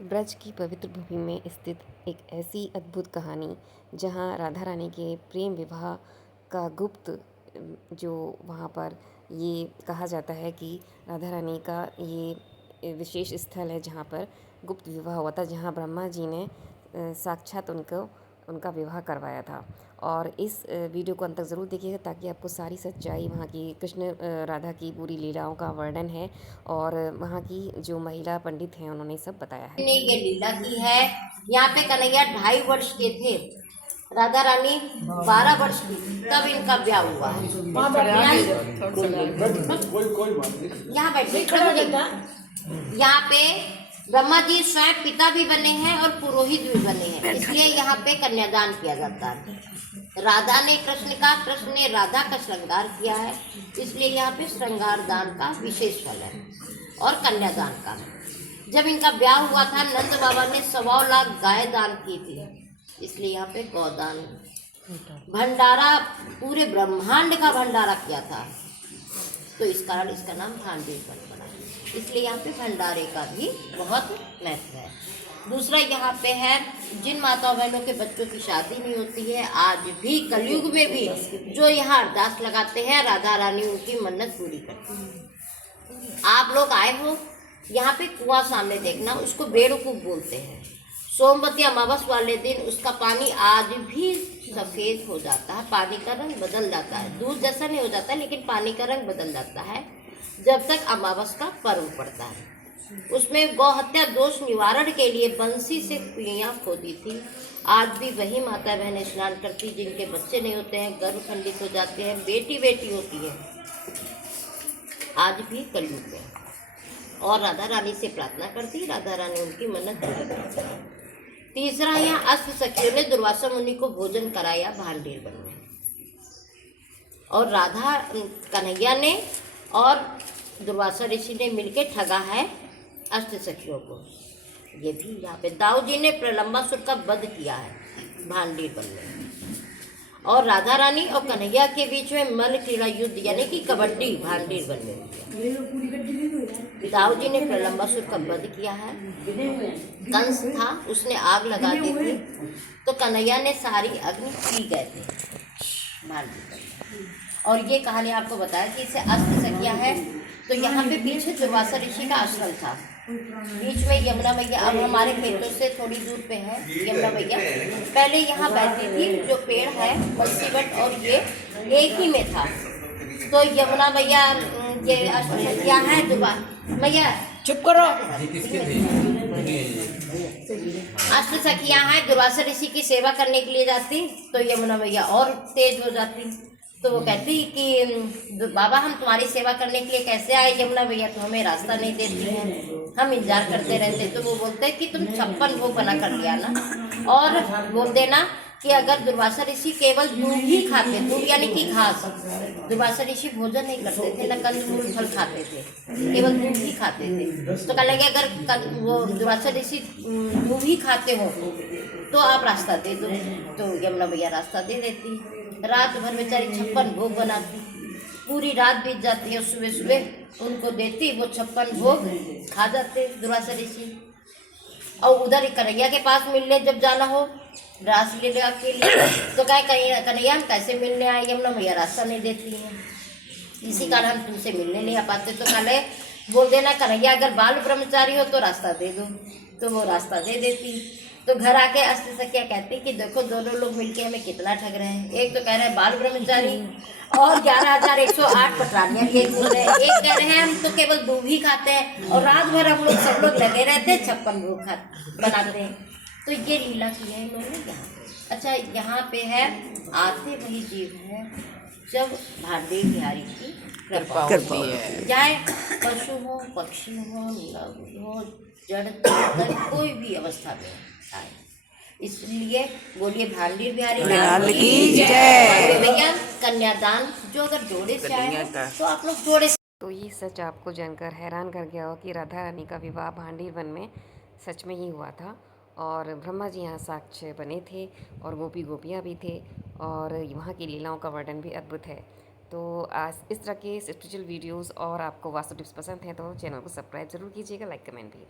ब्रज की पवित्र भूमि में स्थित एक ऐसी अद्भुत कहानी जहाँ राधा रानी के प्रेम विवाह का गुप्त जो वहाँ पर ये कहा जाता है कि राधा रानी का ये विशेष स्थल है जहाँ पर गुप्त विवाह हुआ था, जहाँ ब्रह्मा जी ने साक्षात उनका विवाह करवाया था। और इस वीडियो को अंत तक ज़रूर देखिएगा ताकि आपको सारी सच्चाई वहाँ की कृष्ण राधा की पूरी लीलाओं का वर्णन है और वहाँ की जो महिला पंडित हैं उन्होंने सब बताया है। ने ये लीला की है। यहाँ पे कन्हैया 2.5 वर्ष के थे, राधा रानी 12 वर्ष की थी, तब इनका ब्याह हुआ है। यहाँ बैठे। यहाँ पे ब्रह्मा जी स्वयं पिता भी बने हैं और पुरोहित भी बने हैं, इसलिए यहाँ पे कन्यादान किया जाता है। राधा ने कृष्ण का, कृष्ण ने राधा का श्रृंगार किया है, इसलिए यहाँ पे श्रृंगार दान का विशेष फल है और कन्यादान का। जब इनका ब्याह हुआ था, नंद बाबा ने 1.25 लाख गाय दान की थी, इसलिए यहाँ पे गौदान। भंडारा, पूरे ब्रह्मांड का भंडारा किया था, तो इस कारण इसका नाम भांडीर बना, इसलिए यहाँ पे भंडारे का भी बहुत महत्व है। दूसरा यहाँ पे है, जिन माताओं बहनों के बच्चों की शादी नहीं होती है, आज भी कलयुग में भी जो यहाँ अरदास लगाते हैं, राधा रानी उनकी मन्नत पूरी करती है। आप लोग आए हो, यहाँ पे कुआं सामने देखना, उसको बेड़कूफ बोलते हैं। सोमवती अमावस वाले दिन उसका पानी आज भी सफ़ेद हो जाता है, पानी का रंग बदल जाता है, दूध जैसा नहीं हो जाता लेकिन पानी का रंग बदल जाता है जब तक अमावस का पर्व पड़ता है। उसमें गौ हत्या दोष निवारण के लिए बंसी से कुइयाँ खोदी थी। आज भी वही माता बहनें स्नान करती जिनके बच्चे नहीं होते हैं, गर्भ खंडित हो जाते हैं, बेटी बेटी होती है, आज भी कलयुग में। और राधा रानी से प्रार्थना करती, राधा रानी उनकी मन्नत पूरी करती। तीसरा, यहाँ अष्ट सखियों ने दुर्वासा मुनि को भोजन कराया भांडीर वन में, और राधा कन्हैया ने और दुर्वासा ऋषि ने मिलकर ठगा है अष्ट सखियों को। ये भी यहाँ पे दाऊ जी ने प्रलंबासुर का वध किया है भांडीर वन में। और राधा रानी और कन्हैया के बीच में मल क्रीड़ा युद्ध यानी कि कबड्डी भांडीर वन में हुआ। दाऊ जी ने प्रलंबासुर का वध किया है। कंस था, उसने आग लगा दी थी, तो कन्हैया ने सारी अग्नि पी गए थे भांडीर वन में। और ये कहानी आपको बताया कि इसे अष्ट सखिया है। तो यहाँ पे पीछे दुर्वासा ऋषि का आश्रम था, बीच में यमुना मैया, अब हमारे खेतों से थोड़ी दूर पे है यमुना मैया। पहले यहाँ बहती थी, जो पेड़ है बंसीवट, और ये एक ही में था। तो यमुना मैया, ये अष्ट सखिया है, दुर्वासा मैया चुप करो, अष्ट सखिया है, दुर्वासा ऋषि की सेवा करने के लिए जाती, तो यमुना मैया और तेज हो जाती। तो वो कहती कि बाबा हम तुम्हारी सेवा करने के लिए कैसे आए, यमुना भैया तो हमें रास्ता नहीं देती हैं, हम इंतजार करते रहते। तो वो बोलते कि तुम 56 भोग बना कर लिया ना, और बोल देना कि अगर दुर्वासा ऋषि केवल दूध ही खाते, दूध यानी कि घास, दुर्वासा ऋषि भोजन नहीं करते थे, न कंद फल खाते थे, केवल दूध ही खाते थे। तो कह लगे अगर वो दुर्वासा ऋषि दूध ही खाते हो तो आप रास्ता दे दो। तो यमुना भैया रास्ता दे देती। रात भर बेचारी 56 भोग बनाती, पूरी रात बीत जाती है, सुबह सुबह उनको देती, वो 56 भोग खा जाते दुर्वासा ऋषि। और उधर ही कन्हैया के पास मिलने जब जाना हो रासलीला के लिए, तो कहे कन्हैया हम कैसे मिलने आए, यमुना भैया रास्ता नहीं देती हैं, इसी कारण हम तुमसे मिलने नहीं आ पाते। तो कहे बोल देना कन्हैया अगर बाल ब्रह्मचारी हो तो रास्ता दे दो, तो वो रास्ता दे देती। तो घर आके अष्ट सखिया कहती कि देखो दोनों लोग मिलके हमें कितना ठग रहे हैं। एक तो कह रहे हैं बाल ब्रह्मचारी और 11,108 पटरानियाँ एक बोल रहे हैं, एक कह रहे हैं हम तो केवल दूध ही खाते हैं और रात भर हम लोग सब लोग लगे रहते हैं 56 भोग बनाते हैं। तो ये लीला की है इन्होंने यहाँ पे। अच्छा, यहाँ पे है आते वही जीव है जब भांडीर बिहारी की कृपा होती है, चाहे पशु हो, पक्षी हो, नर हो, जड़ चेतन, कोई भी अवस्था में आए। इसलिए बोलिए भांडीर बिहारी लाल की जय। भैया कन्यादान जो अगर जोड़े से आए तो आप लोग जोड़े। तो ये सच आपको जानकर हैरान कर गया हो कि राधा रानी का विवाह भांडीर वन में सच में ही हुआ था और ब्रह्मा जी यहाँ साक्ष्य बने थे और गोपी गोपियाँ भी थे और वहाँ की लीलाओं का वर्णन भी अद्भुत है। तो आज इस तरह के स्पिरिचुअल वीडियोस और आपको वास्तु टिप्स पसंद हैं तो चैनल को सब्सक्राइब ज़रूर कीजिएगा, लाइक कमेंट भी।